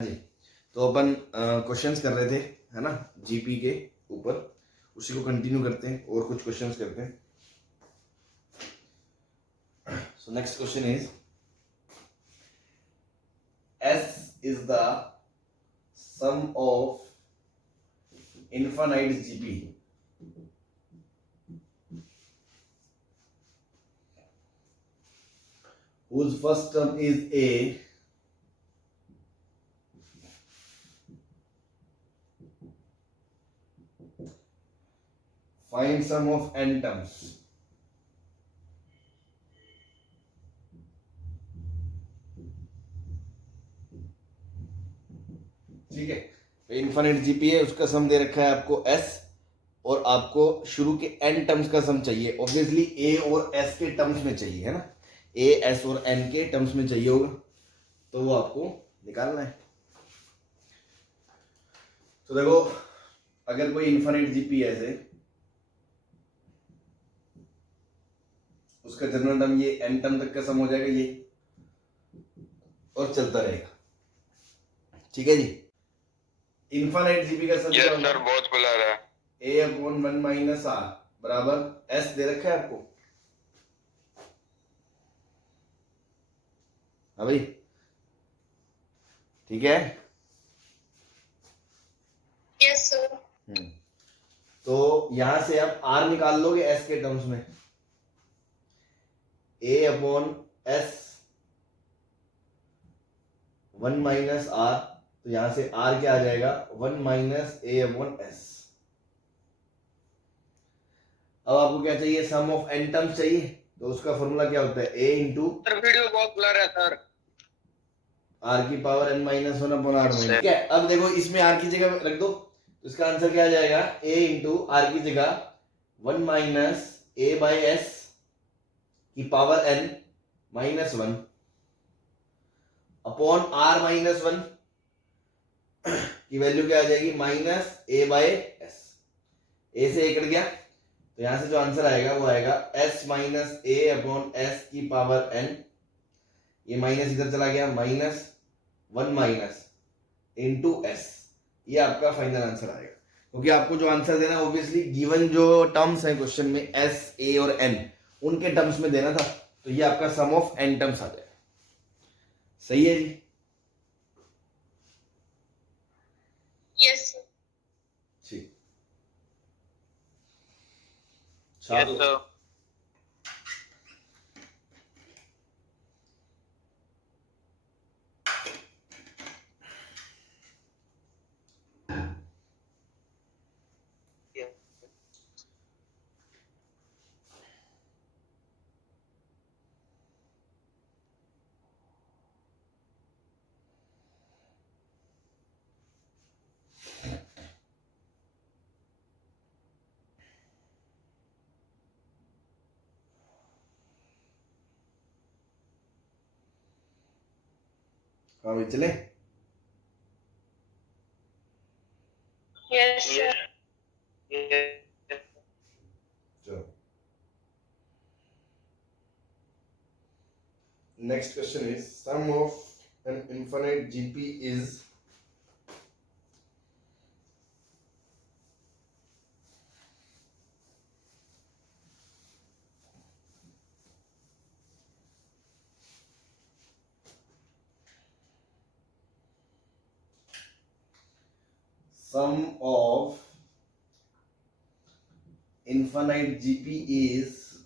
जी, तो अपन क्वेश्चंस कर रहे थे, है ना, जीपी के ऊपर। उसी को कंटिन्यू करते हैं और कुछ क्वेश्चंस करते हैं। So next question is, S is the sum of infinite GP whose first term is a find sum of n terms। ठीक है, तो इनफाइनाइट जीपी है, उसका सम दे रखा है आपको s, और आपको शुरू के n टर्म्स का सम चाहिए। ऑब्वियसली a और s के टर्म्स में चाहिए, है ना, a s और n के टर्म्स में चाहिए होगा, तो वो आपको निकालना है। तो देखो, अगर कोई इनफाइनाइट जीपी है ऐसे, उसका जनरल टर्म ये n टर्म तक का सम हो जाएगा ये, और चलता रहेगा। ठीक है जी, इनफाइनाइट जीपी का सम क्या होगा? सर बहुत बुला रहा है। a अपॉन 1 माइनस r बराबर s दे रखा है आपको। हाँ भाई, ठीक है। Yes sir. तो यहां से आप r निकाल लोगे s के टर्म्स में, a upon s 1 minus r, तो यहां से r क्या आ जाएगा? 1 माइनस a अपॉन s। अब आपको क्या चाहिए? सम ऑफ n टर्म्स चाहिए, तो उसका फॉर्मूला क्या होता है? a इंटू वीडियो बहुत ब्लर है सर। r की power n minus 1 upon r minus. ठीक है, अब देखो इसमें r की जगह रख दो, तो इसका आंसर क्या आ जाएगा? a इंटू r की जगह 1 माइनस a बाई s की power n minus 1 upon r minus 1 की वैल्यू क्या आ जाएगी? Minus a by s। a से a कट गया, तो यहां से जो आंसर आएगा वो आएगा s minus a upon s की पावर n, ये माइनस इधर चला गया, माइनस 1 माइनस इंटू s। ये आपका फाइनल आंसर आएगा, क्योंकि आपको जो आंसर देना है ऑब्वियसली गिवन जो टर्म्स है क्वेश्चन में s, a और n, उनके टर्म्स में देना था, तो ये आपका सम ऑफ n टर्म्स आ जाएगा। सही है जी? Yes sir. ठीक, यस सर। हाँ भाई, चले। Yes sir. चलो, next question is, sum of an infinite GP is sum of infinite GP is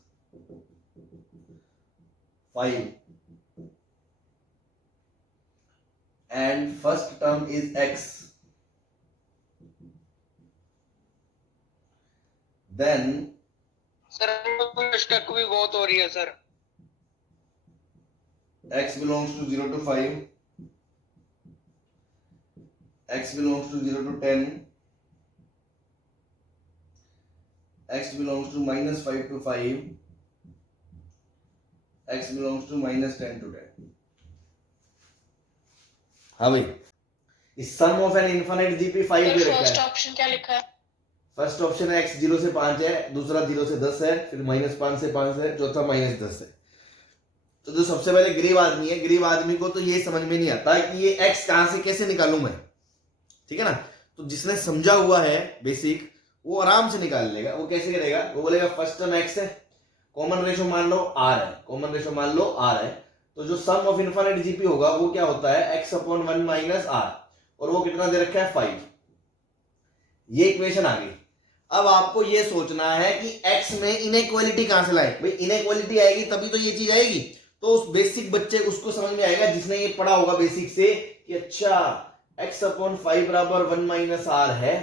5 and first term is x, then sir stuck भी बहुत हो रही है sir. x belongs to 0 to 5, x belongs to 0 to 10, x belongs to minus 5 to 5, x belongs to minus 10 to 10। हाँ भाई, इस सम of an infinite GP 5 दे रखा first है। ऑप्शन क्या लिखा है? फर्स्ट ऑप्शन है x 0 से 5 है, दूसरा 0 से 10 है, फिर माइनस 5 से 5 है, चौथा माइनस 10 है। तो जो सबसे पहले गरीब आदमी है, गरीब आदमी को तो ये समझ में नहीं आता कि ये x कहां से कैसे निकालूं मैं, ठीक है ना। तो जिसने समझा हुआ है बेसिक, वो आराम से निकाल लेगा। वो कैसे करेगा, वो बोलेगा फर्स्ट टर्म x है, कॉमन रेशो मान लो r है, कॉमन रेशो मान लो r है, तो जो सम ऑफ इनफाइनाइट जीपी होगा वो क्या होता है x अपॉन 1 माइनस r, और वो कितना दे रखा है 5। ये इक्वेशन आ गई। अब आपको ये सोचना है कि x में इनइक्वालिटी कहां से लाए। भाई इनइक्वालिटी आएगी तभी तो ये चीज आएगी। तो उस बेसिक बच्चे उसको समझ में आएगा जिसने ये पढ़ा होगा बेसिक से कि अच्छा x अपॉन 5 बराबर 1 माइनस r है,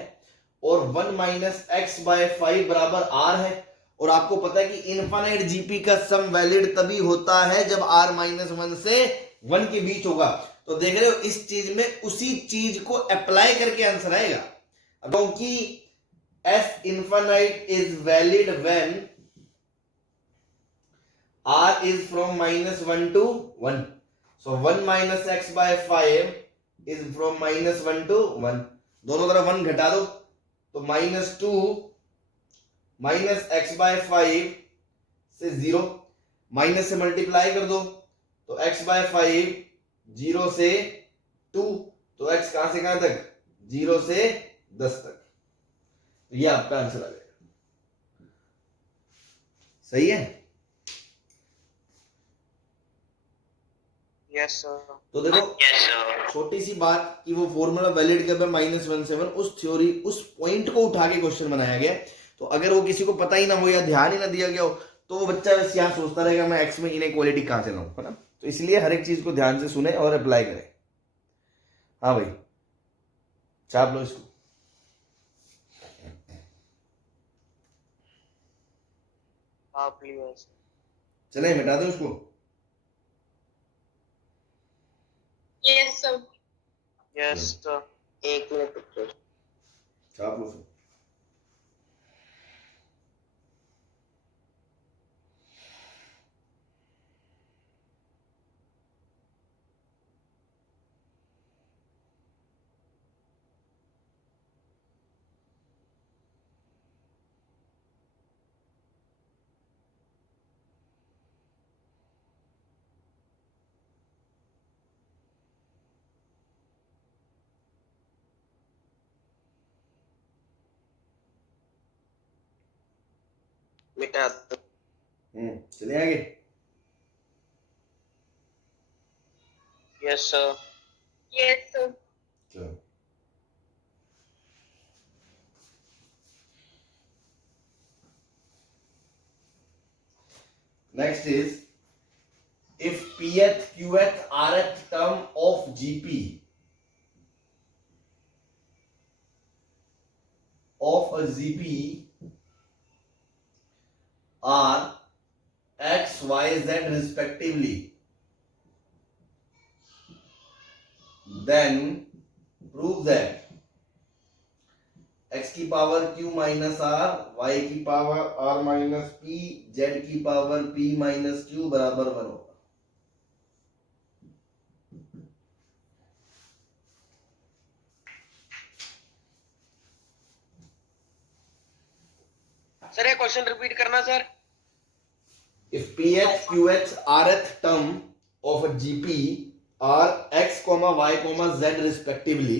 और 1 माइनस एक्स बाय 5 बराबर r है। और आपको पता है कि इनफाइनाइट जीपी का सम वैलिड तभी होता है जब r माइनस 1 से 1 के बीच होगा। तो देख रहे हो इस चीज में उसी चीज को अप्लाई करके आंसर आएगा, क्योंकि s infinite is valid when r is from minus 1 to 1. So 1 minus x by 5 is from minus 1 to 1. दोनों तरफ 1 घटा दो तो माइनस 2 माइनस एक्स बाय 5 से 0, माइनस से मल्टीप्लाई कर दो तो x बाय 5 0 से 2, तो x कहां से कहां तक 0 से 10 तक। तो ये आपका आंसर आ जाएगा। सही है। Yes sir. तो देखो छोटी सी बात कि वो फॉर्मूला वैलिड कब है -1 से 1, उस थ्योरी उस पॉइंट को उठा के क्वेश्चन बनाया गया। तो अगर वो किसी को पता ही ना हो या ध्यान ही ना दिया गया हो तो वो बच्चा बस यहाँ सोचता रहेगा मैं एक्स में इनइक्वालिटी कहां से लाऊं, है ना। तो इसलिए हर एक चीज को ध्यान से सुने और अप्लाई करें। हाँ भाई छाप लो इसको। आप लियो। चले मिटा दो उसको। Yes sir. Yes sir. 1 minute छाप लो फिर। मिटा। चले आगे। Yes sir. Yes sir. चलो next is if pth qth rth term of gp of a gp are x y z respectively, then prove that x की power q minus r, y की power r minus p, z की power p minus q बराबर 1 होगा। Sir ये question repeat करना sir. If pth qth rth term of a gp are x, y, z respectively,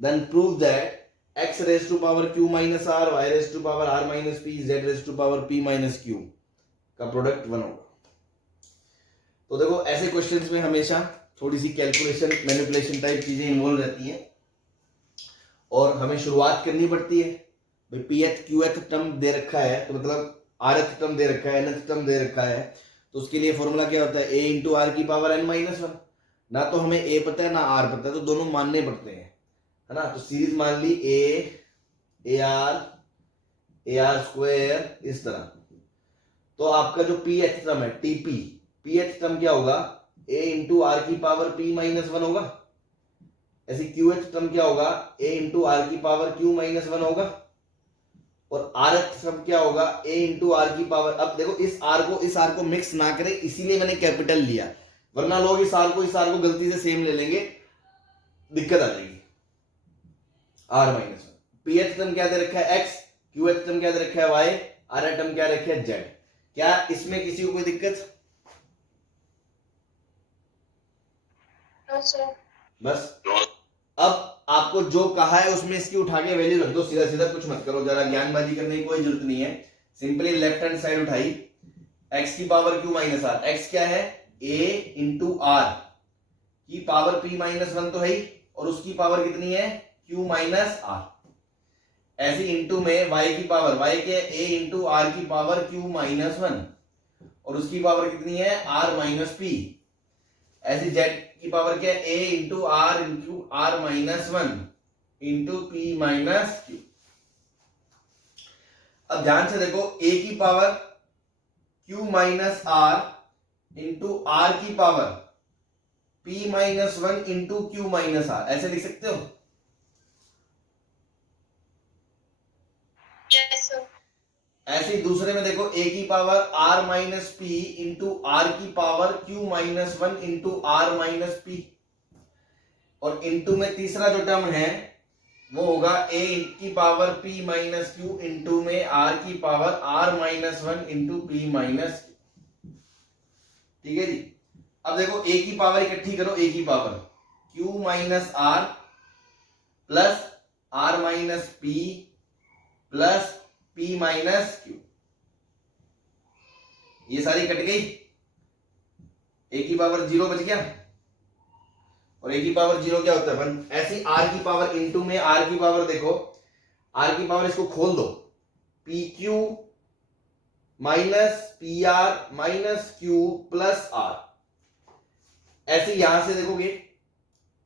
then prove that x raised to power q minus r, y raised to power r minus p, z raised to power p minus q का product 1 होगा। तो देखो ऐसे questions में हमेशा थोड़ी सी calculation manipulation type चीजें involve रहती हैं और हमें शुरुआत करनी पड़ती है। भाई pth qth टर्म दे रखा है तो मतलब rth टर्म दे रखा है, nth टर्म दे रखा है, तो उसके लिए फॉर्मूला क्या होता है a इंटू आर की पावर n माइनस 1। ना तो हमें a पता है ना r पता है, तो दोनों मानने पड़ते हैं, है ना। तो सीरीज मान ली a आर स्क्वायर इस तरह। तो आपका जो pth टर्म है tp, pth टर्म क्या होगा a इंटू आर की पावर p माइनस 1 होगा। ऐसे qth टर्म क्या होगा a इंटू आर की पावर q माइनस 1 होगा। और rth टर्म क्या होगा a इंटू आर की पावर, अब देखो इस r को मिक्स ना करें इसीलिए मैंने कैपिटल लिया, वरना लोग इस r को गलती से सेम ले लेंगे, दिक्कत आ जाएगी। r माइनस 1 pth टर्म क्या दे रखा है x, qth टर्म क्या दे रखा है y, rth टर्म क्या रखा है z। क्या इसमें किसी को कोई दिक्कत? बस अब आपको जो कहा है उसमें इसकी उठा के वैल्यू रख दो, सीधा सीधा, कुछ मत करो, जरा ज्ञानबाजी करने की कोई जरूरत नहीं है। सिंपली लेफ्ट हैंड साइड उठाई, x की power q minus r, x क्या है a इंटू आर की पावर p माइनस 1 तो है ही, और उसकी पावर कितनी है q माइनस आर। ऐसी इंटू में y की पावर, y के a इंटू आर की पावर q माइनस 1 और उसकी पावर कितनी है r माइनस p। ऐसी z की पावर क्या है a into R minus 1 into p minus q। अब ध्यान से देखो, a की पावर q माइनस आर इंटू आर की power p minus 1 into q minus R, ऐसे लिख सकते हो? Yes sir. ऐसे ही दूसरे में देखो, a की power r minus p into are की power q minus 1 into R minus p, और इंटू में तीसरा जो टर्म है वो होगा a की power p minus q into में r की power r minus 1 into p minus q। ठीक है जी। अब देखो a की पावर इकट्ठी करो, a की power q minus r plus r minus p plus p minus q, ये सारी कट गई, a की पावर 0 बच गया, और a की पावर 0 क्या होता है 1। ऐसी r की पावर इंटू में r की पावर, देखो r की पावर इसको खोल दो, pq minus pr minus q plus r। ऐसे यहां से देखोगे,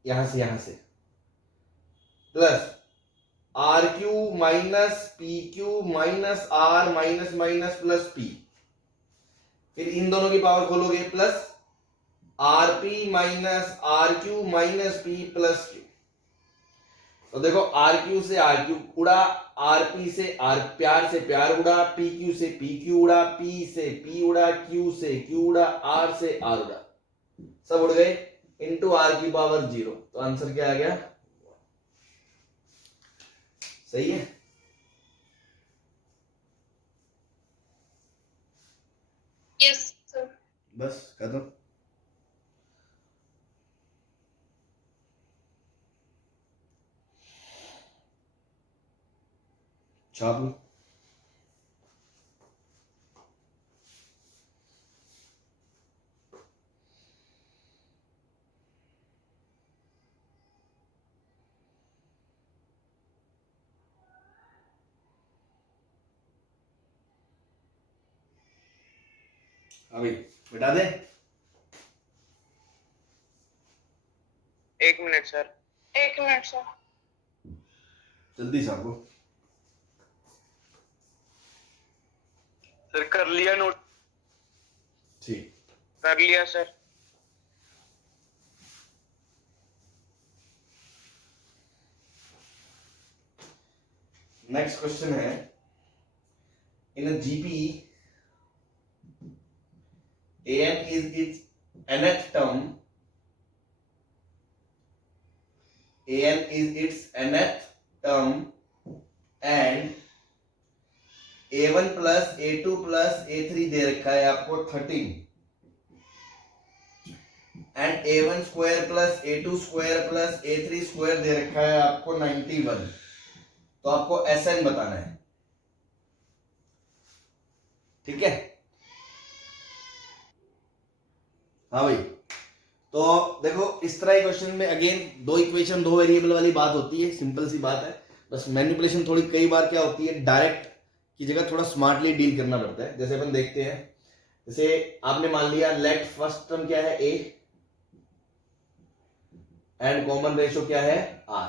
यहां से plus R Q minus P Q minus R minus minus plus P, फिर इन दोनों की पावर खोलोगे plus R P minus R Q minus P plus Q. तो देखो आर क्यू से आर क्यू उड़ा, आर पी से आर प्यार से प्यार उड़ा, पी क्यू से पी क्यू उड़ा, पी से पी उड़ा, क्यू से क्यू उड़ा, आर से आर उड़ा, सब उड़ गए, इंटू आर की पावर 0। तो आंसर क्या आ गया? सही है। Yes sir. बस खत्म। छाप लो। अभी बिठा दे। 1 मिनट सर। 1 minute sir. जल्दी छापो। सर कर लिया नोट। ठीक, कर लिया सर। नेक्स्ट क्वेश्चन है, in a GP an is its nth term, an is its nth term and a1 plus a2 plus a3 दे रखा है आपको 13 and a1 square plus a2 square plus a3 square दे रखा है आपको 91। तो आपको Sn बताना है। ठीक है, हाँ भाई। तो देखो इस तरह क्वेश्चन में अगेन दो इक्वेशन दो वेरिएबल वाली बात होती है, सिंपल सी बात है। बस मैनिपुलेशन थोड़ी कई बार क्या होती है, डायरेक्ट की जगह थोड़ा स्मार्टली डील करना पड़ता है। जैसे अपन देखते हैं, जैसे आपने मान लिया लेट फर्स्ट टर्म क्या है a एंड कॉमन रेशियो क्या है r।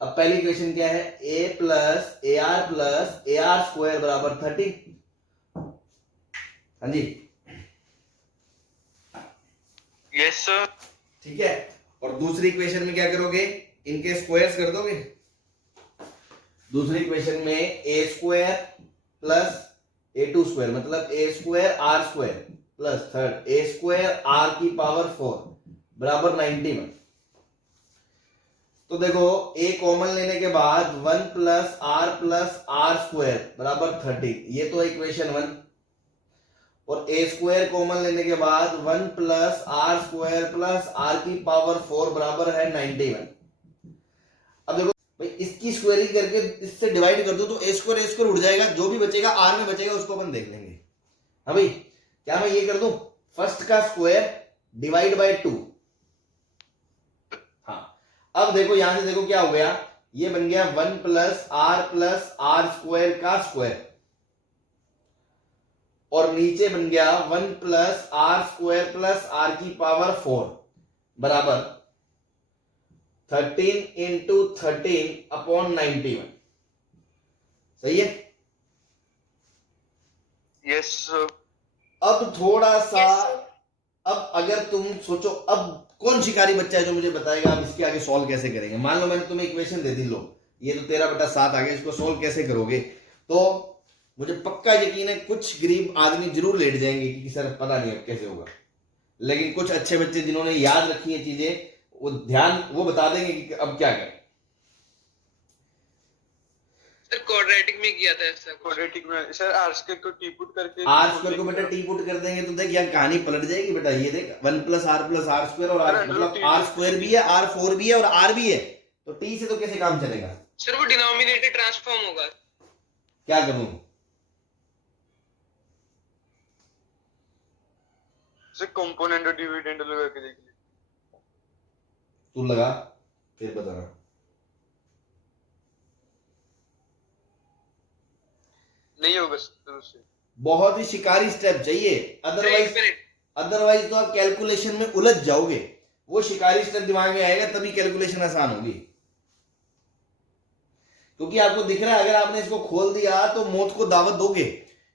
अब पहली इक्वेशन क्या है, a plus A R square बराबर 30। हाँ जी, यस सर। ठीक है। और दूसरी इक्वेशन में क्या करोगे, इनके स्क्वायर्स कर दोगे। दूसरी इक्वेशन में a square plus a2 square मतलब a square r square plus third a square r की पावर 4 बराबर 91। तो देखो a कॉमन लेने के बाद 1 प्लस आर स्क्वायर बराबर 30, ये तो इक्वेशन 1। और ए स्क्वायर कॉमन लेने के बाद 1 plus are square plus r की पावर 4 बराबर है 91। अब देखो भाई, इसकी स्क्वायरिंग करके इससे डिवाइड कर दो तो ए स्क्वायर उड़ जाएगा, जो भी बचेगा आर में बचेगा उसको अपन देख लेंगे। हाँ भाई, क्या मैं ये कर दूं, फर्स्ट का स्क्वायर डिवाइड बाय 2। हाँ, अब देखो यहां से देखो क्या हो गया, ये बन गया 1 प्लस आर स्क्वायर का स्क्वायर, और नीचे बन गया 1 plus are square plus r की पावर 4 बराबर 13 इंटू 13 अपॉन 91। सही है? Yes sir. अब थोड़ा सा अब अगर तुम सोचो, अब कौन शिकारी बच्चा है जो मुझे बताएगा आप इसके आगे सॉल्व कैसे करेंगे। मान लो मैंने तुम्हें इक्वेशन दे दी, लो ये तो 13/7 आ गया, इसको सॉल्व कैसे करोगे। तो मुझे पक्का यकीन है कुछ गरीब आदमी जरूर लेट जाएंगे कि सर पता नहीं अब कैसे होगा, लेकिन कुछ अच्छे बच्चे जिन्होंने याद रखी है चीजें वो बता देंगे कि अब क्या करें। सर क्वाड्रेटिक में किया था सर, क्वाड्रेटिक में सर आर स्क्वायर को टी पुट करके, आर स्क्वायर को बेटा टी पुट कर देंगे तो देख यार कहानी पलट जाएगी बेटा। ये देख 1 प्लस आर स्क्वायर और आर मतलब आर स्क्वायर भी है, आर 4 भी है और आर भी है, तो टी से तो कैसे काम चलेगा सर। वो डिनोमिनेटर ट्रांसफॉर्म होगा। क्या करूं सर कंपोनेंट और डिविडेंड लगा के देखिए। तू लगा फिर बताना। नहीं होगा सर उससे। बहुत ही शिकारी स्टेप चाहिए, अदरवाइज तो आप कैलकुलेशन में उलझ जाओगे। वो शिकारी स्टेप दिमाग में आएगा तभी कैलकुलेशन आसान होगी, क्योंकि आपको दिख रहा है अगर आपने इसको खोल दिया तो मौत को दावत दोगे।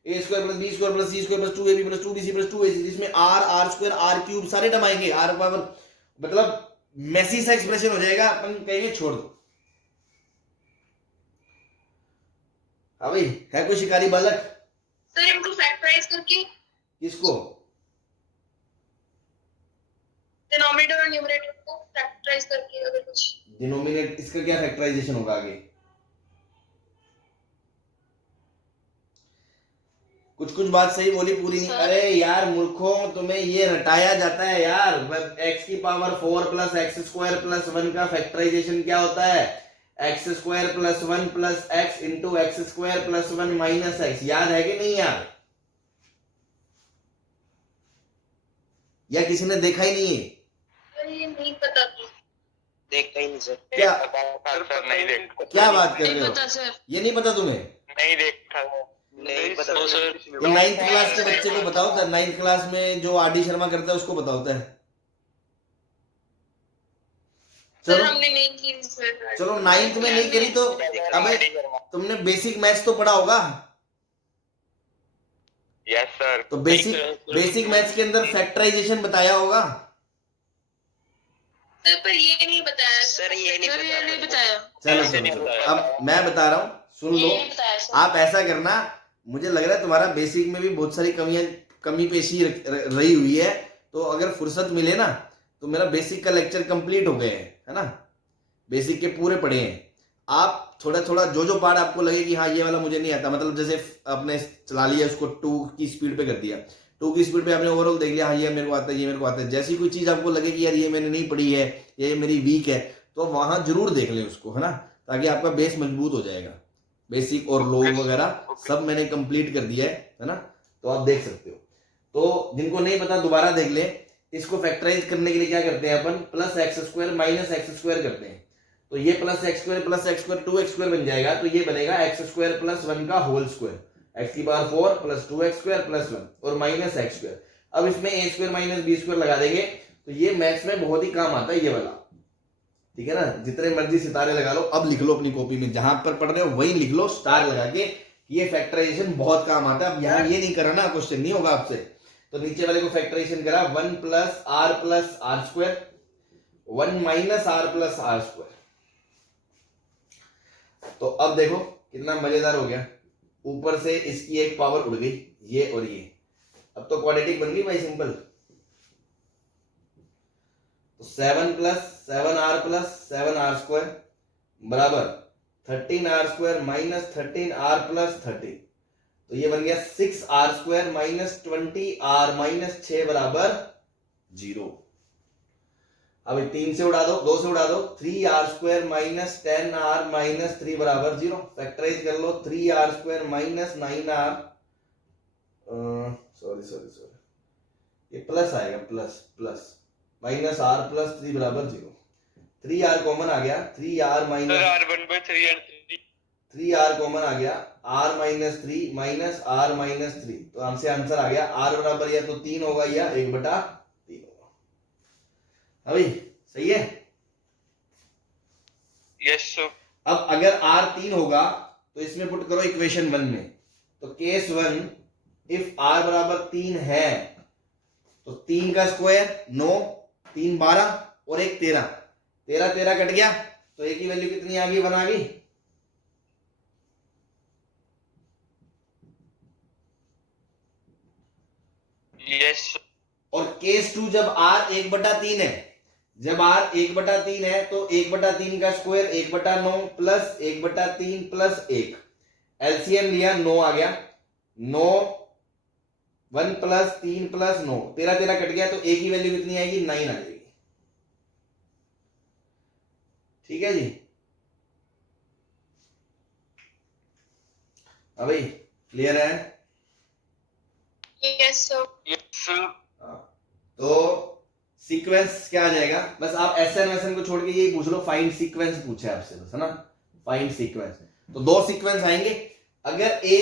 A square plus B square plus C square plus 2ab plus 2bc plus 2ac, जिसमें आर स्क्वायर आर क्यूब सारे टर्म आएंगे, आर पावर मतलब मैसी सा एक्सप्रेशन हो जाएगा, अपन कहेंगे छोड़ दो। हाँ भाई, है कोई शिकारी बालक? सर इनको फैक्टराइज करके किसको? डिनोमिनेटर और न्यूमरेटर को फैक्टराइज करके अगर कुछ डिनोमिनेट, इसका क्या फैक्टराइजेशन होगा आगे? कुछ बात सही बोली, पूरी नहीं। अरे यार मूर्खों, तुम्हें ये रटाया जाता है यार। x की power 4 plus X square plus 1 का फैक्टराइजेशन क्या होता है? X square plus 1 plus x into x square plus 1 minus x. याद है कि नहीं यार? या किसी ने देखा ही नहीं है? ये नहीं पता, देखता ही नहीं सर। क्या सर नहीं देखता। क्या बात कर रहे नहीं हो? पता सर। ये नहीं पता तुम्हें? नहीं देखता, नहीं पता सर। तो 9th क्लास के बच्चे को बताओ था, 9th क्लास में जो आर डी शर्मा करता है उसको बताओ था। सर हमने नहीं की सर। चलो 9th में नहीं करी तो अबे तुमने बेसिक मैथ्स तो पढ़ा होगा। Yes sir. तो बेसिक मैथ्स के अंदर फैक्टराइजेशन बताया होगा। सर पर ये नहीं बताया सर, ये नहीं बताया। चलो अब मैं बता रहा हूँ, सुन लो। आप ऐसा करना, मुझे लग रहा है तुम्हारा बेसिक में भी बहुत सारी कमी पेशी रही हुई है, तो अगर फुर्सत मिले ना तो मेरा बेसिक का लेक्चर कंप्लीट हो गए है ना, बेसिक के पूरे पढ़े हैं। आप थोड़ा जो पार्ट आपको लगे कि हाँ ये वाला मुझे नहीं आता, मतलब जैसे आपने चला लिया उसको 2 की स्पीड पे कर दिया, 2 की स्पीड पे आपने ओवरऑल देख लिया हाँ ये मेरे को आता है, ये मेरे को आता है। जैसी कोई चीज आपको लगे कि यार ये मैंने नहीं पढ़ी है, ये मेरी वीक है, तो वहां जरूर देख लें उसको, है ना, ताकि आपका बेस मजबूत हो जाएगा। बेसिक और लो वगैरह सब मैंने कंप्लीट कर दिया है ना, तो आप देख सकते हो। तो जिनको नहीं पता दोबारा देख ले। इसको फैक्टराइज करने के लिए क्या करते हैं अपन, plus X square minus X square करते हैं, तो ये plus X square 2x square बन जाएगा, तो ये बनेगा एक्स स्क्वायर प्लस 1 का होल स्क्वायर, एक्स की power 4 plus 2x square plus 1 और माइनस एक्स स्क्वायर। अब इसमें ए स्क्वायर माइनस बी स्क्वायर लगा देंगे, तो ये मैथ्स में बहुत ही काम आता है ये वाला, ठीक है ना। जितने मर्जी सितारे लगा लो, अब लिख लो अपनी कॉपी में, जहां पर पढ़ रहे हो वही लिख लो स्टार लगा के। ये फैक्टराइजेशन बहुत काम आता है। अब यहाँ ये नहीं करना, क्वेश्चन नहीं होगा आपसे, तो नीचे वाले को फैक्टराइजेशन करा 1 plus are square 1 minus r plus are square. तो अब देखो कितना मजेदार हो गया, ऊपर से इसकी एक पावर उड़ गई, ये और ये। अब तो क्वाड्रेटिक बन गई भाई, सिंपल। तो 7 प्लस 7r स्क्वायर बराबर 13r square minus 13r plus 13। तो ये बन गया 6r² माइनस 20r माइनस 6 बराबर 0। अब 3 से उड़ा दो, 2 से उड़ा दो, 3r² माइनस 10r माइनस 3 बराबर 0। फैक्टराइज कर लो, 3r² माइनस 9r, सॉरी ये प्लस आएगा, प्लस माइनस r प्लस 3 बराबर 0। 3r कॉमन आ गया, 3r minus r1/3 and 3r common आ गया, r minus 3 minus r minus 3, तो हमसे आंसर आ गया r बराबर या तो 3 होगा या 1/3 होगा। अभी सही है। yes sir। अब अगर r 3 होगा तो इसमें पुट करो इक्वेशन 1 में, तो केस 1 इफ r बराबर 3 है तो 3 का स्क्वायर 9, 3 12 और 1 13, 13 कट गया तो एक की वैल्यू कितनी आ गई, 1 आ गई। yes sir। और केस 2 जब r 1/3 है, जब r 1/3 है तो 1/3 का स्क्वायर 1/9 प्लस 1/3 प्लस 1, एलसीएम लिया 9 आ गया, 9 1 प्लस 3 प्लस 9, 13 कट गया तो एक ही वैल्यू कितनी आएगी, 9 आ जाएगी। ठीक है जी। अभी क्लियर है? Yes sir। yes sir। तो सीक्वेंस क्या आ जाएगा, बस आप एसएन वैसन को छोड़ के यही पूछ लो, फाइंड सीक्वेंस पूछे आपसे बस, है ना, फाइंड सीक्वेंस। तो 2 सीक्वेंस आएंगे, अगर ए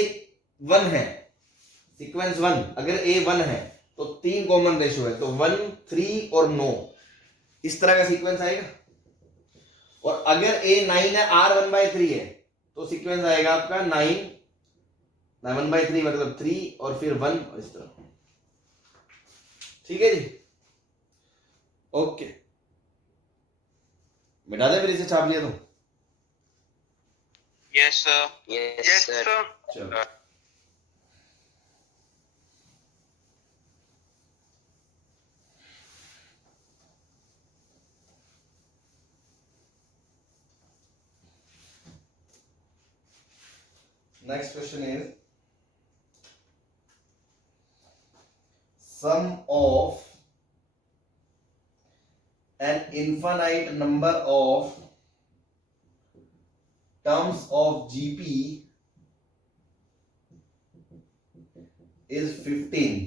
1 है, सीक्वेंस 1 अगर ए 1 है तो 3 कॉमन रेशियो है, तो 1 3 और 9 इस तरह का सीक्वेंस आएगा। और अगर ए 9 है, r 1/3 है, तो सीक्वेंस आएगा आपका 9 1/3 मतलब 3 और फिर 1 और इस तरह। ठीक है जी, ओके। मिटा दे फिर इसे, छाप लिया तो yes sir। yes sir। चलो। Next question is sum of an infinite number of terms of GP is 15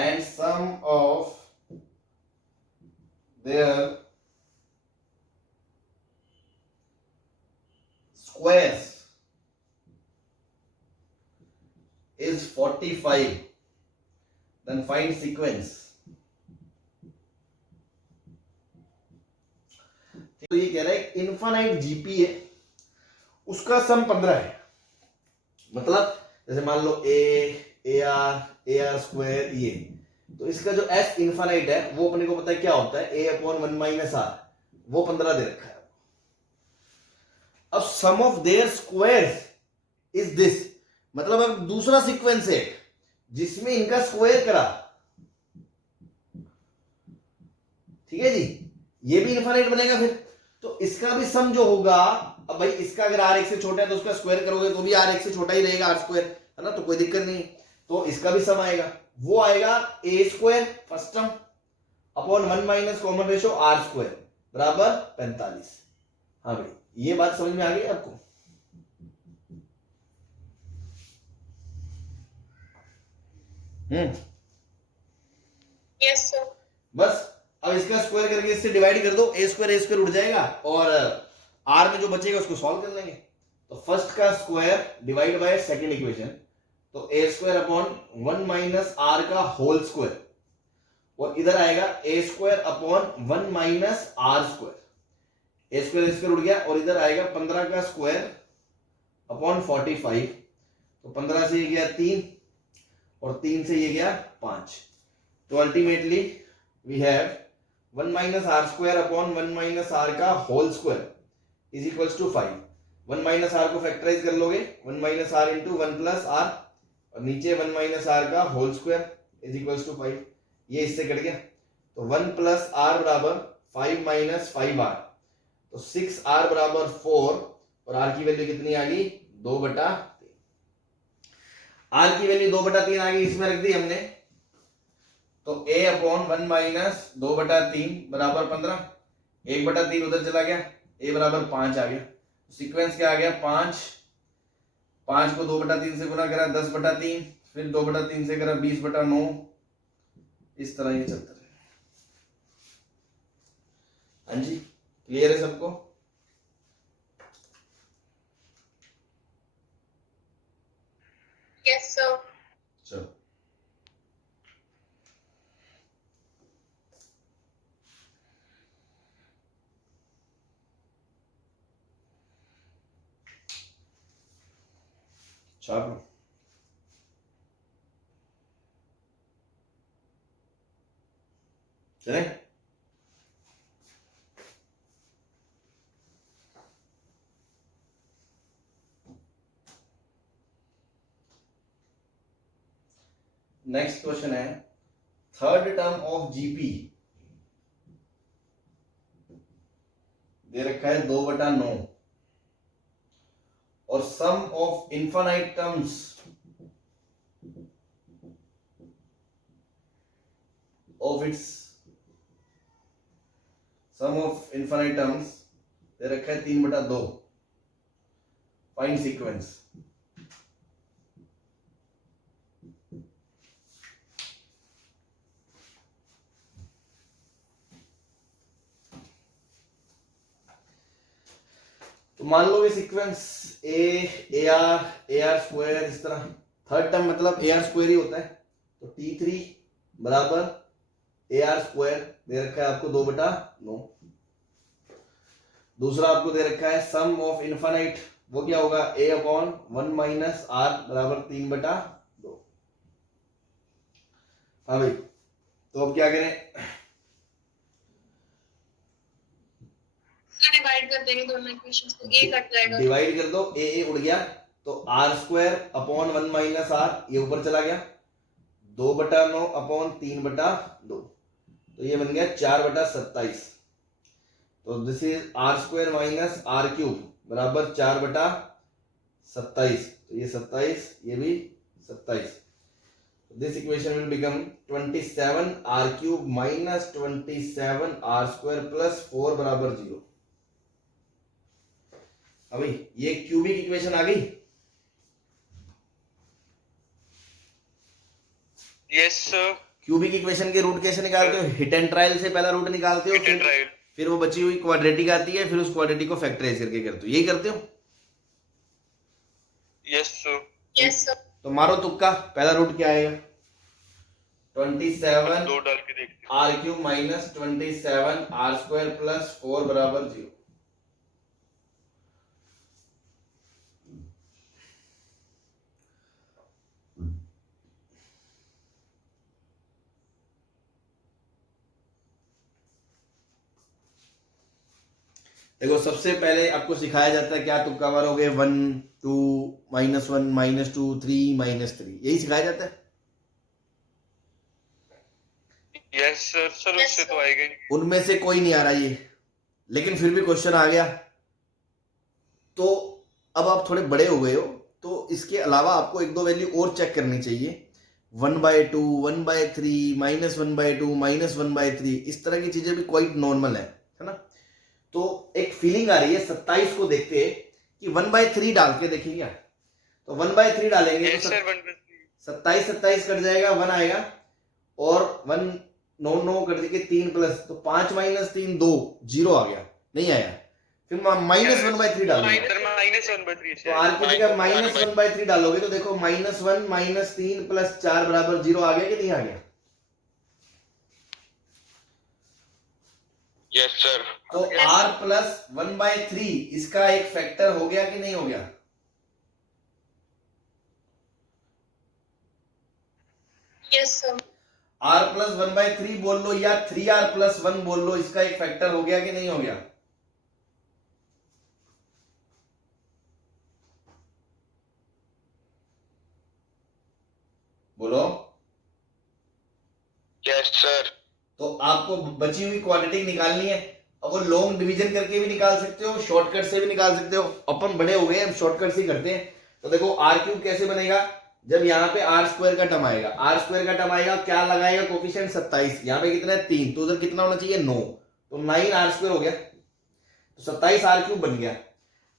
and sum of their squares is 45, then find sequence। तो ये कह रहा है इनफाइनाइट जीपी है, उसका सम 15 है, मतलब जैसे मान लो ए आर स्क्वायर, ये तो इसका जो एस इनफाइनाइट है वो अपने को पता है क्या होता है, a/1 - r, वो 15 दे रखा है। अब sum of their squares is this, मतलब अब दूसरा सीक्वेंस है जिसमें इनका स्क्वायर करा। ठीक है जी, ये भी इनफाइनाइट बनेगा फिर, तो इसका भी सम जो होगा, अब भाई इसका अगर r 1 से छोटा है तो उसका स्क्वायर करोगे तो भी r 1 से छोटा ही रहेगा, r², है ना, तो कोई दिक्कत नहीं। तो इसका भी सम आएगा, वो आएगा a² first term upon 1 minus common ratio r² बराबर 45। हाँ भाई, ये बात समझ में आ गई आपको? Yes sir। बस अब इसका स्क्वायर करके इससे डिवाइड कर दो, a² उड़ जाएगा और r में जो बचेगा उसको सॉल्व कर लेंगे। तो फर्स्ट का square divide by second equation, तो a² अपॉन 1 माइनस r का होल स्क्वायर, और इधर आएगा a² upon 1 minus r², a² उड़ गया, और इधर आएगा 15 का स्क्वायर अपॉन 45, तो 15 से ये गया 3 और 3 से ये गया 5, तो ultimately we have 1 minus r² upon 1 minus r का whole square is equals to 5। 1 minus r को फैक्टराइज कर लोगे, 1 minus r into 1 plus r, और नीचे 1 माइनस r का whole square is equals to 5, ये इससे कट गया, तो 1 प्लस r बराबर 5 माइनस 5r, तो 6r बराबर 4, और r की वैल्यू कितनी आ गई, 2/3। आर की वैल्यू 2/3 आ गई, इसमें रख दी हमने, तो a अपॉन 1 माइनस 2/3 बराबर 15, 1/3 उधर चला गया, a बराबर 5 आ गया। सीक्वेंस क्या आ गया, 5 को 2/3 से गुना करा 10/3, फिर 2/3 से करा 20/9, इस तरह ये चलता रहे। हाँ जी, क्लियर है सबको? Yes, sir. चलो छाप चले। नेक्स्ट क्वेश्चन है, थर्ड टर्म ऑफ जीपी दे रखा है 2/9 और sum of infinite terms of its sum of infinite terms दे रखा है 3/2। Find sequence. तो मान लो ये सीक्वेंस ए आर स्क्वायर, इस तरह थर्ड टर्म मतलब ए आर स्क्वायर ही होता है, तो T3 बराबर ए आर स्क्वायर दे रखा है आपको 2/9। दूसरा आपको दे रखा है सम ऑफ इनफाइनाइट, वो क्या होगा, a अपॉन 1 माइनस आर बराबर 3/2। हाँ भाई, तो अब क्या करें, डिवाइड कर देंगे दोनों इक्वेशंस को, a कट जाएगा। डिवाइड कर दो, ए उड़ गया, तो r square upon 1 minus r ये ऊपर चला गया, 2/9 अपॉन 3/2, तो ये बन गया 4/27। तो this is r square minus r cube बराबर 4/27, तो ये 27, ये भी 27। This equation will become 27 r cube minus 27 r square plus 4 बराबर 0। अभी ये क्यूबिक इक्वेशन आ गई। Yes sir. क्यूबिक इक्वेशन के रूट कैसे निकालते हो, हिट एंड ट्रायल से पहला रूट निकालते हो, फिर वो बची हुई क्वाड्रेटिक आती है, फिर उस क्वाड्रेटिक को फैक्टराइज करके करते हो, यही करते हो। Yes sir. Yes sir. तो मारो तुक्का, पहला रूट क्या आएगा, 27 दो डाल के देखते हैं। R cube minus 27 r square plus 4 बराबर 0। देखो सबसे पहले आपको सिखाया जाता है क्या, तुक्का मारोगे 1 2 -1 -2 3 -3, यही सिखाया जाता है। Yes sir. सर उससे तो आएगा ही। उनमें से कोई नहीं आ रहा ये, लेकिन फिर भी क्वेश्चन आ गया। तो अब आप थोड़े बड़े हो गए हो, तो इसके अलावा आपको एक दो वैल्यू और चेक करनी चाहिए, 1/2 1/3 -1/2 -1/3, इस तरह की चीजें भी क्वाइट नॉर्मल है ना। तो एक फीलिंग आ रही है, 27 को देखते हैं कि 1/3 डाल के देखेंगे क्या, तो 1/3 डालेंगे तो 27 कट जाएगा, 1 आएगा, और 1 9 9 कट देके 3 प्लस, तो 5 - 3 2 0 आ गया, नहीं आया, फिर -1/3 डालोगे, तो आर की जगह -1/3 डालोगे तो देखो -1 -3 + 4 बराबर 0 आ गया कि नहीं आ गया। Yes sir. तो r + 1/3 इसका एक फैक्टर हो गया कि नहीं हो गया। Yes sir. r + 1/3 बोल लो या 3r + 1 बोल लो, इसका एक फैक्टर हो गया कि नहीं हो गया। बोलो। Yes sir. तो आपको बची हुई क्वांटिटी निकालनी है, अब वो लॉन्ग डिवीजन करके भी निकाल सकते हो, शॉर्टकट से भी निकाल सकते हो। अपन बड़े हो गए, हम शॉर्टकट से ही करते हैं। तो देखो r³ कैसे बनेगा, जब यहाँ पे आर स्क्वायर का टर्म आएगा, आर स्क्वायर का टर्म आएगा, क्या लगाएगा कोफिशिएंट 27, यहाँ पे कितना है 3, तो उधर कितना होना चाहिए 9, तो 9 आर स्क्वायर हो गया, तो 27 आर क्यूब बन गया।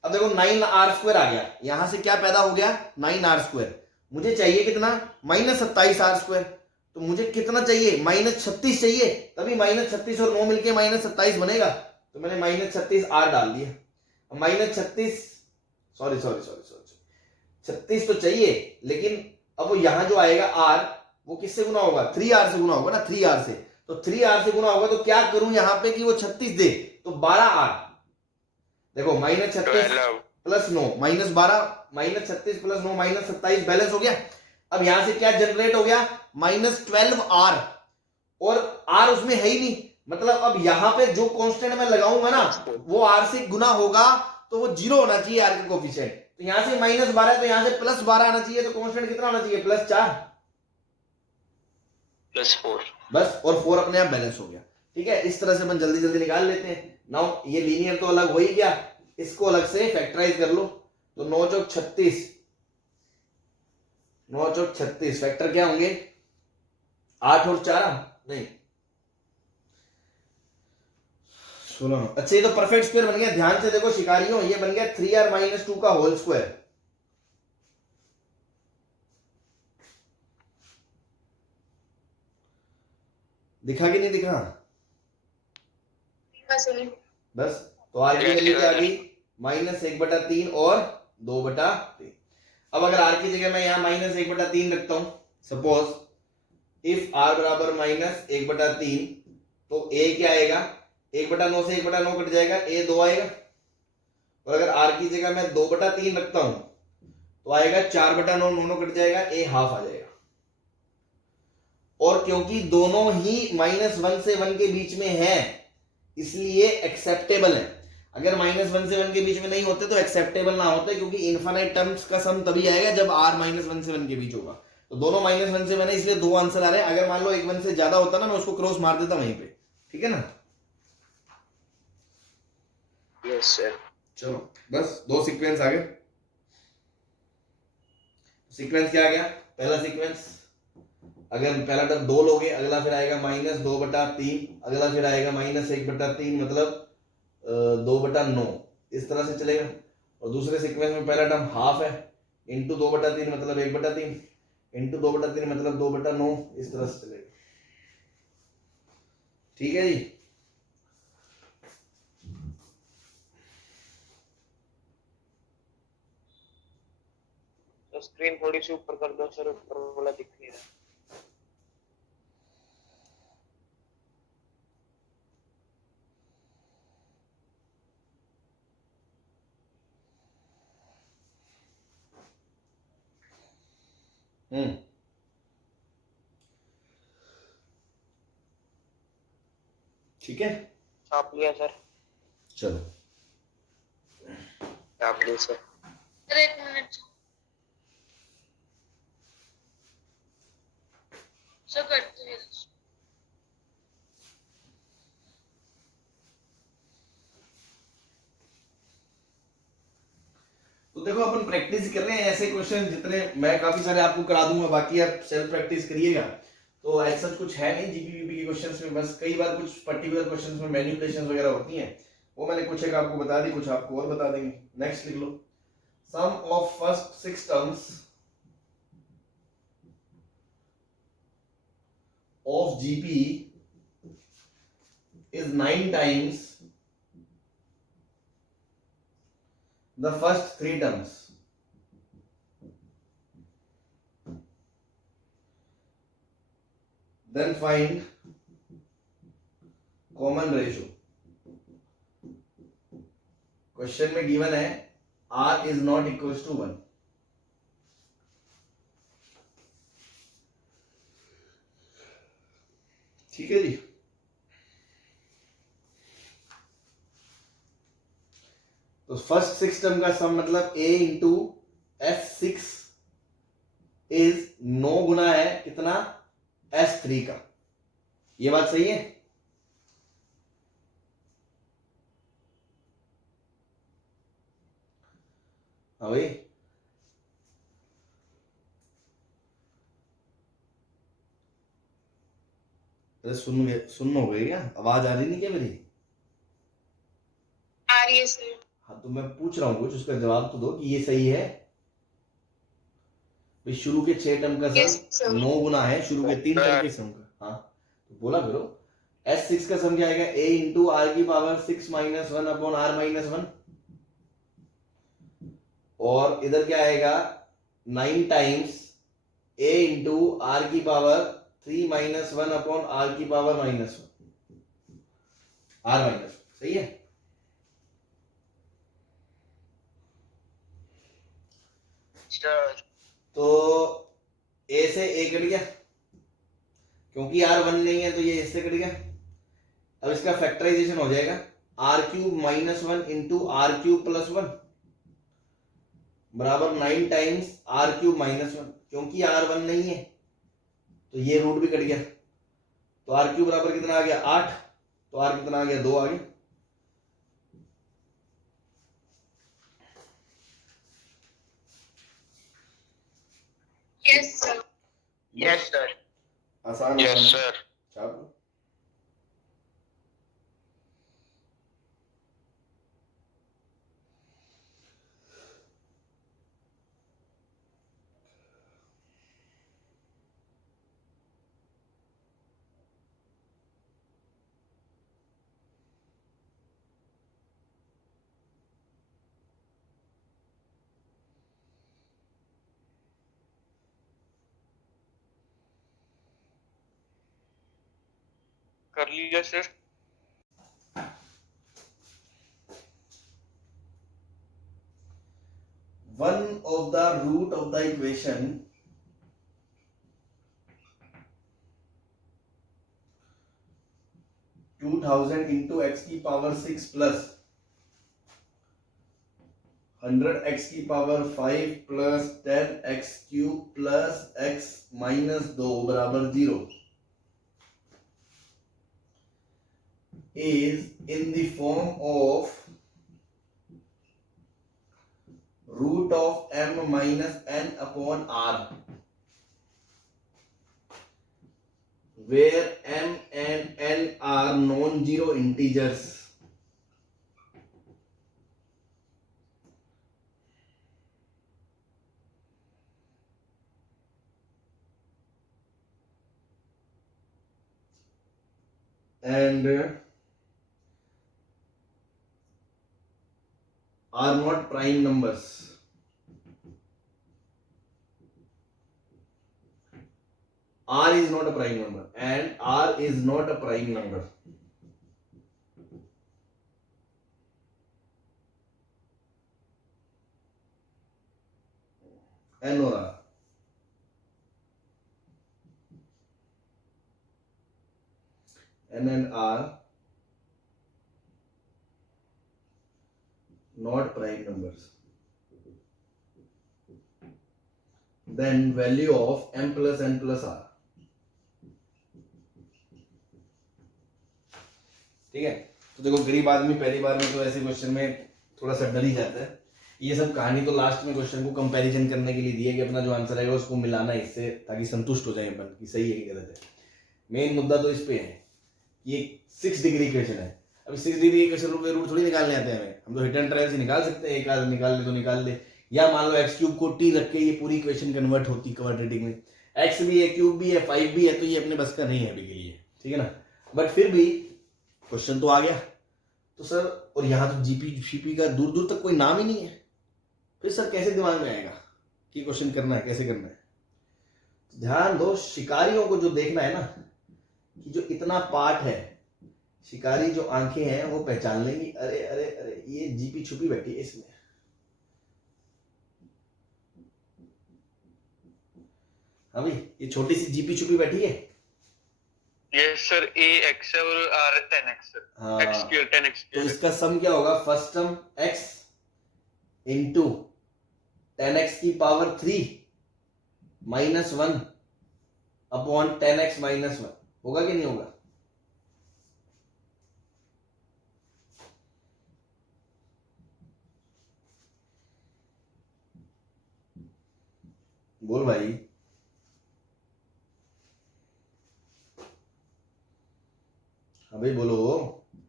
अब देखो 9 आर स्क्वायर आ गया, यहां से क्या पैदा हो गया 9 आर स्क्वायर, मुझे चाहिए कितना -27 आर स्क्वायर, तो मुझे कितना चाहिए -36 चाहिए, तभी -36 और 9 मिलके -27 बनेगा, तो मैंने -36 आर डाल दिया। अब -36 सॉरी 36 तो चाहिए, लेकिन अब वो यहां जो आएगा आर वो किससे गुना होगा 3r से गुना होगा ना, 3r से, तो 3r से गुना होगा, तो क्या करूं यहां पे कि वो 36 दे, तो 12r, देखो -36 प्लस 9 -12, -36 प्लस 9 -27 बैलेंस हो गया। अब यहां से क्या जनरेट हो गया -12r, और r उसमें है ही नहीं, मतलब अब यहां पे जो कांस्टेंट मैं लगाऊंगा ना वो r से गुना होगा, तो वो 0 होना चाहिए r का कोफिशिएंट, तो यहां से -12 है तो यहां से +12 आना चाहिए, तो कांस्टेंट कितना होना चाहिए +4 +4, बस, और 4 अपने आप बैलेंस हो गया। ठीक है, इस तरह से अपन जल्दी जल्दी निकाल लेते हैं। नाउ ये लीनियर तो अलग हो ही गया, इसको अलग से फैक्टराइज कर लो, तो 9 चौक 36, 9 चौक 36 फैक्टर क्या होंगे 8 और 4 नहीं 16, अच्छा ये तो परफेक्ट स्क्वायर बन गया, ध्यान से देखो शिकारियों, ये बन गया 3r - 2 का होल स्क्वायर, दिखा कि नहीं दिखा, बस, तो आर की वैल्यू क्या आ गई -1/3 और 2/3। अब अगर आर की जगह मैं यहाँ -1/3 रखता हूं, सपोज इफ आर बराबर -1/3, तो ए क्या आएगा 1/9 से 1/9 कट जाएगा, ए 2 आएगा, और अगर आर की जगह मैं 2/3 रखता हूं तो आएगा 4/9, दोनों कट जाएगा, ए हाफ आ जाएगा। और क्योंकि दोनों ही -1 से 1 के बीच में है इसलिए एक्सेप्टेबल है, अगर -1 से 1 के बीच में नहीं होते तो एक्सेप्टेबल ना होते, क्योंकि इनफाइनाइट टर्म्स का सम तभी आएगा जब r -1 से 1 के बीच होगा, तो दोनों -1 से 1 है इसलिए 2 आंसर आ रहे हैं। अगर मान लो एक 1 से ज्यादा होता ना मैं उसको क्रॉस मार देता वहीं पे, ठीक है ना। Yes sir. चलो बस 2 सीक्वेंस आ गए। सीक्वेंस क्या आ गया, पहला सीक्वेंस अगर पहला टर्म 2 लोगे, अगला फिर आएगा -2/3, अगला फिर आएगा -1/3, मतलब 2/9, इस तरह से चलेगा। और दूसरे सीक्वेंस में पहला टर्म हाफ है, इंटू 2/3 मतलब 1/3, इंटू 2/3 मतलब 2/9, इस तरह से चलेगा। ठीक है जी, तो स्क्रीन थोड़ी सी ऊपर कर दो सर, ऊपर वाला दिख नहीं रहा। ठीक है, छाप लिया सर। चलो छाप लिया सर। सर एक मिनट सर, करते हैं। तो देखो अपन प्रैक्टिस कर रहे हैं ऐसे क्वेश्चन, जितने मैं काफी सारे आपको करा दूंगा, बाकी आप सेल्फ प्रैक्टिस करिएगा। तो ऐसा कुछ है नहीं जीपीवीपी के क्वेश्चंस में, बस कई बार कुछ पर्टिकुलर क्वेश्चंस में मैनिपुलेशंस वगैरह होती हैं, वो मैंने कुछ एक आपको बता दी, कुछ आपको और बता देंगे। नेक्स्ट लिख लो, sum of first 6 terms of GP is 9 times the first 3 terms. Then find common ratio. Question में गिवन है r is not equals to 1। ठीक है जी, तो फर्स्ट 6 टर्म का सम मतलब a इंटू s6 इज 9 गुना है कितना s3 का, ये बात सही है। हाँ भाई, अरे सुन हो गई क्या? आवाज आ रही नहीं क्या मेरी? आ रही है सर। हाँ तो मैं पूछ रहा हूँ कुछ, उसका जवाब तो दो कि ये सही है। भाई शुरू के 6 टर्म का यस सम सर। 9 गुना है शुरू के 3 टर्म के सम का। हाँ तो बोला करो। S6 का सम क्या आएगा? a इंटू आर की power 6 minus 1 upon r minus 1। और इधर क्या आएगा? 9 टाइम्स a इंटू आर की पावर 3 माइनस 1 अपॉन आर की पावर माइनस 1, आर माइनस। सही है? तो a से a कट गया, क्योंकि आर 1 नहीं है तो ये इससे कट गया। अब इसका फैक्टराइजेशन हो जाएगा r cube minus 1 into r cube plus 1 बराबर 9 टाइम्स आर क्यूब माइनस 1। क्योंकि आर 1 नहीं है तो ये रूट भी कट गया, तो आर क्यूब बराबर कितना आ गया? 8। तो आर कितना आ गया? 2 आ गया। Yes sir. Yes sir. आसान यस आसान सर। छाप। कर लिया sir. One of the root of the equation 2000 into x की पावर 6 प्लस 100 x की power 5 plus 10 x cube plus x minus 2 बराबर 0 is in the form of root of m minus n upon r, where m and n are non-zero integers. And are not prime numbers. R is not a prime number and R is not a prime number. N or R. N and R not prime numbers. Then value of m plus n plus r. ठीक है? तो देखो गरीब आदमी पहली बार में तो ऐसे क्वेश्चन में थोड़ा सा डर ही जाता है। ये सब कहानी तो लास्ट में क्वेश्चन को कंपैरिजन करने के लिए दी है कि अपना जो आंसर आएगा उसको मिलाना है इससे, ताकि संतुष्ट हो जाए अपन कि सही है कि गलत है। मेन मुद्दा तो इस पे है कि ये 6 डिग्री इक्वेशन है। अब 6 डिग्री इक्वेशन के रूट थोड़ी निकालने आते हैं हमें, हम तो हिट एंड ट्रायल से निकाल सकते हैं, एक आध निकाल ले तो निकाल ले। या मान लो एक्स क्यूब को टी रख के ये पूरी इक्वेशन कन्वर्ट होती क्वाड्रेटिक में, एक्स भी है, क्यूब भी है, 5 भी है, तो ये अपने बस का नहीं है अभी के लिए, ठीक है ना। बट फिर भी क्वेश्चन तो आ गया तो सर, और यहाँ तो जीपी शीपी का दूर दूर तक कोई नाम ही नहीं है, फिर सर कैसे दिमाग में आएगा कि क्वेश्चन करना है, कैसे करना है। ध्यान दो, शिकारियों को जो देखना है ना कि जो इतना पार्ट है, शिकारी जो आंखें हैं वो पहचान लेंगी, अरे अरे अरे ये जीपी छुपी बैठी है इसमें। हाँ भाई, ये छोटी सी जीपी छुपी बैठी है। यस सर, ए एक्स है और आर 10x है। हाँ, एक्स स्क्वायर 10x तो इसका सम क्या होगा? First term x into 10x की power 3 minus 1 upon 10x minus 1 होगा कि नहीं होगा? बोल भाई।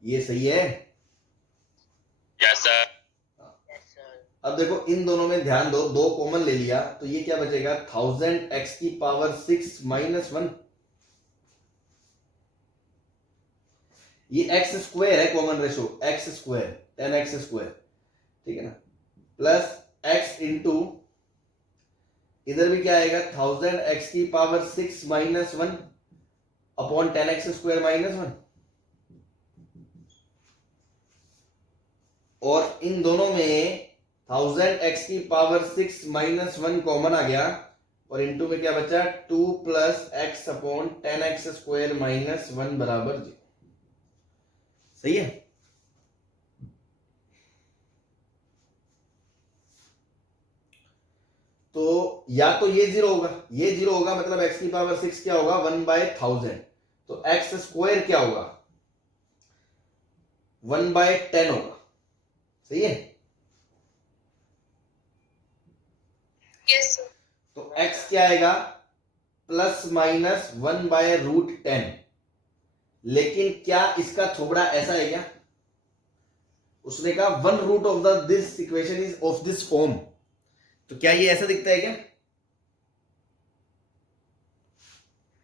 ये सही है। Yes sir. अब देखो इन दोनों में ध्यान दो, दो कॉमन ले लिया तो ये क्या बचेगा 1000 x की पावर 6 माइनस 1, ये x स्क्वायर है common ratio, x square 10x square, ठीक है ना, प्लस x इंटू इधर भी क्या आएगा 1000 x की power 6 minus 1 upon 10x square minus 1, और इन दोनों में 1000 x की पावर 6 माइनस 1 कॉमन आ गया और इनटू में क्या बचा 2 plus x upon 10x square minus 1 बराबर 0। सही है। तो या तो ये 0 होगा, ये 0 होगा मतलब x की पावर 6 क्या होगा 1/1000, तो x स्क्वायर क्या होगा 1/10 होगा। सही है। Yes, sir. तो x क्या आएगा प्लस माइनस 1/√10, लेकिन क्या इसका थोबड़ा ऐसा है क्या, उसने कहा 1 root of the this equation is of this form, तो क्या ये ऐसा दिखता है क्या?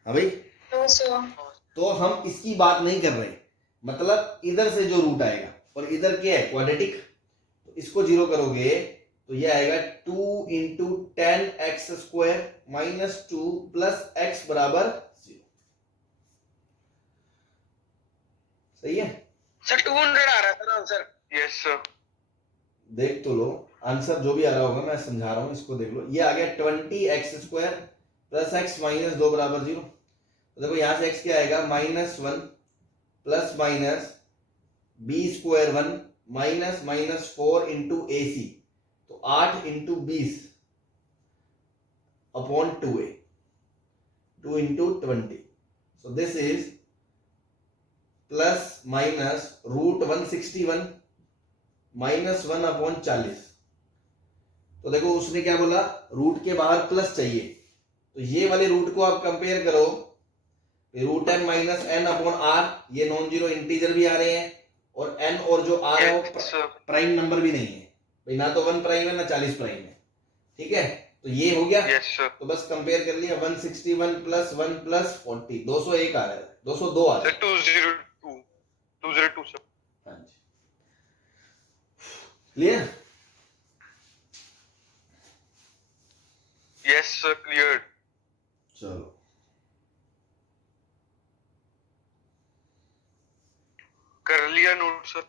हाँ भाई, No, sir. तो हम इसकी बात नहीं कर रहे, मतलब इधर से जो रूट आएगा और इधर क्या है क्वाड्रेटिक, तो इसको जीरो करोगे तो ये आएगा 2 into 10x square minus 2 plus x बराबर 0। सही है। सर 200 आ रहा था ना आंसर। Yes sir. देख तो लो आंसर जो भी आ रहा होगा, मैं समझा रहा हूं, इसको देख लो। ये आ गया 20x square plus x minus 2 बराबर 0। तो देखो यहां से x क्या आएगा -1 plus minus b square 1 minus minus 4 into A C, तो 8 into 20 upon 2a, 2 into 20, so this is plus minus root 161 minus 1 upon 40। तो देखो उसने क्या बोला, रूट के बाहर प्लस चाहिए, तो ये वाले रूट को आप कंपेयर करो, root n minus n upon r, ये नॉन जीरो इंटीजर भी आ रहे हैं और एन और जो आर है वो प्राइम नंबर भी नहीं है भाई, ना तो 1 प्राइम है ना 40 प्राइम है, ठीक है। तो ये हो गया। Yes sir. तो बस कंपेयर कर लिया, 161 प्लस 1 प्लस 40, 201 आ रहा है, 202 आ रहा है। 202 सर। हाँ जी, क्लियर। Yes sir clear. चलो कर लिया नोट सर।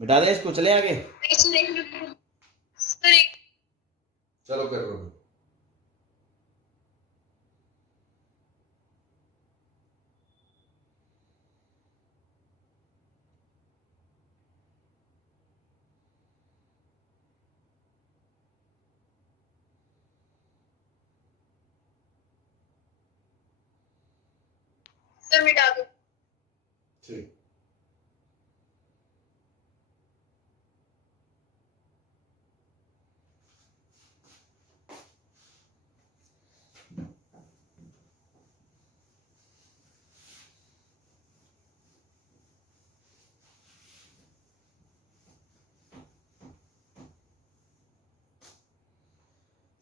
बिठा दें इसको, चले आगे। नहीं, sir, एक मिनट। Sir, एक चलो कर लो। sir, मिटा दो। ठीक।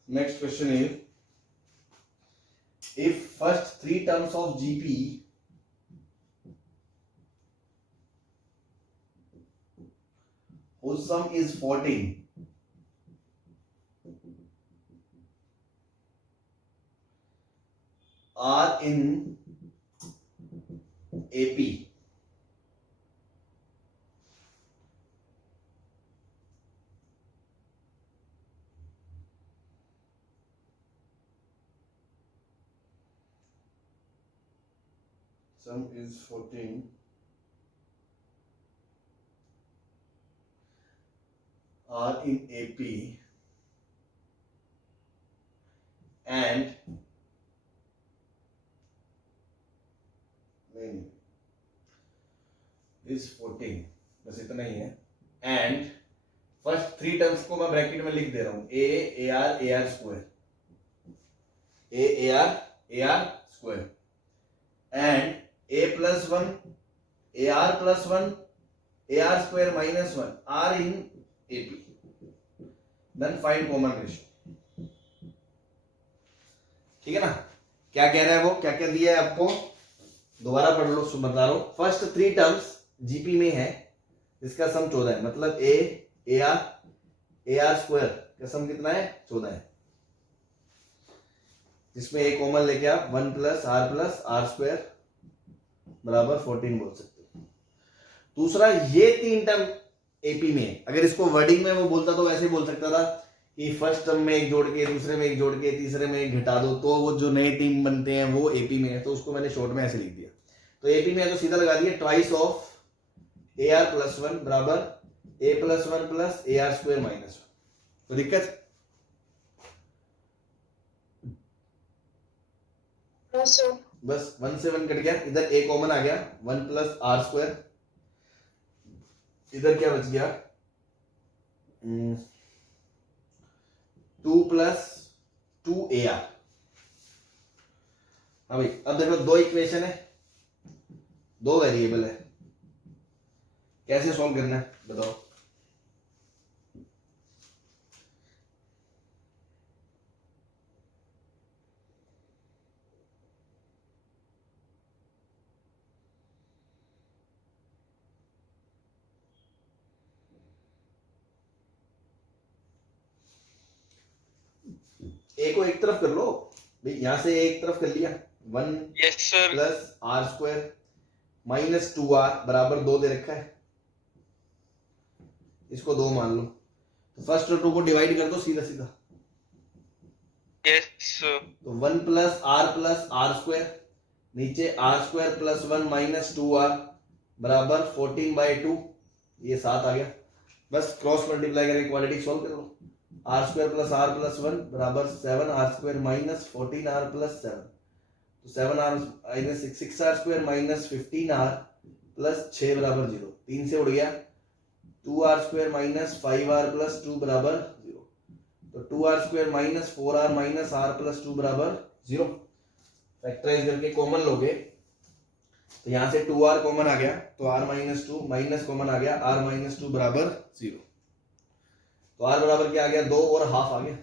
Next question is, if first 3 terms of GP whose sum is 14 are in AP, sum is 14 are in AP and is 14, बस इतना ही है। एंड फर्स्ट 3 टर्म्स को मैं ब्रैकेट में लिख दे रहा हूं, A R square, A R square, and A plus 1 A R plus 1 AR square minus 1 are in AP. Then find common ratio. ठीक है ना? क्या कह रहा है वो, क्या क्या दिया है आपको, दोबारा पढ़ लो, बता रहा हूं। फर्स्ट 3 टर्म्स जीपी में है, इसका सम 14 है, मतलब AR स्क्वायर का सम कितना है, 14 है, जिसमें एक कॉमन लेके आप 1 प्लस आर स्क्वायर बराबर 14 बोल सकते हो। दूसरा, ये 3 टर्म एपी में, अगर इसको वर्डिंग में वो बोलता तो वैसे बोल सकता था कि फर्स्ट टर्म में एक जोड़ के, दूसरे में एक जोड़ के, तीसरे में एक घटा दो, तो वो जो नए टीम बनते हैं वो एपी में है, तो उसको मैंने शॉर्ट में ऐसे लिख दिया। तो एपी में है तो सीधा लगा दिया ट्वाइस ऑफ AR प्लस 1 बराबर A plus 1 plus AR square minus 1। तो दिक्कत नो सर। बस 1 से 1 कट गया, इधर A कॉमन आ गया, 1 प्लस आर स्क्वायर, इधर क्या बच गया, 2 प्लस 2AR। हाँ भाई, अब देखो 2 इक्वेशन है, 2 वेरिएबल है, कैसे सॉल्व करना है बताओ। ए को एक तरफ कर लो भाई, यहां से एक तरफ कर लिया, 1 yes sir. Plus are square minus 2R बराबर 2 दे रखा है, इसको 2 मान लो, तो फर्स्ट और 2 को डिवाइड कर दो सीधा सीधा। Yes sir. तो 1 प्लस आर स्क्वायर, नीचे R square plus 1 minus 2R बराबर 14/2, ये 7 आ गया। बस क्रॉस मल्टीप्लाई करके क्वाड्रेटिक सॉल्व कर लो। R square plus R plus 1 बराबर 7R square minus 14R plus 7, तो 7R minus 6R square minus 15R plus 6 बराबर 0, 3 से उड़ गया, 2R square minus 5R plus 2 बराबर 0, तो 2R square minus 4R minus R plus 2 बराबर 0। फैक्टराइज करके कॉमन लोगे तो यहां से 2R कॉमन आ गया, तो R माइनस 2 माइनस कॉमन आ गया, R माइनस 2 बराबर 0, तो R बराबर क्या आ गया, 2 और हाफ आ गया।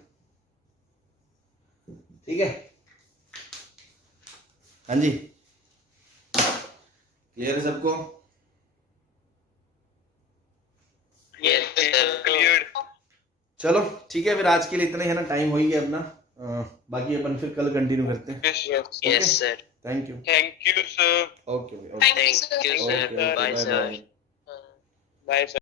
ठीक है, हाँ जी, क्लियर है सबको? Yes sir, clear. चलो ठीक है, फिर आज के लिए इतना ही है ना, टाइम हो ही गया अपना, बाकी अपन फिर कल कंटिन्यू करते हैं। Yes sir. Thank you. Thank you sir. Okay thank you sir. Thank you, sir. Okay, Bye, bye sir. Bye. Bye, sir.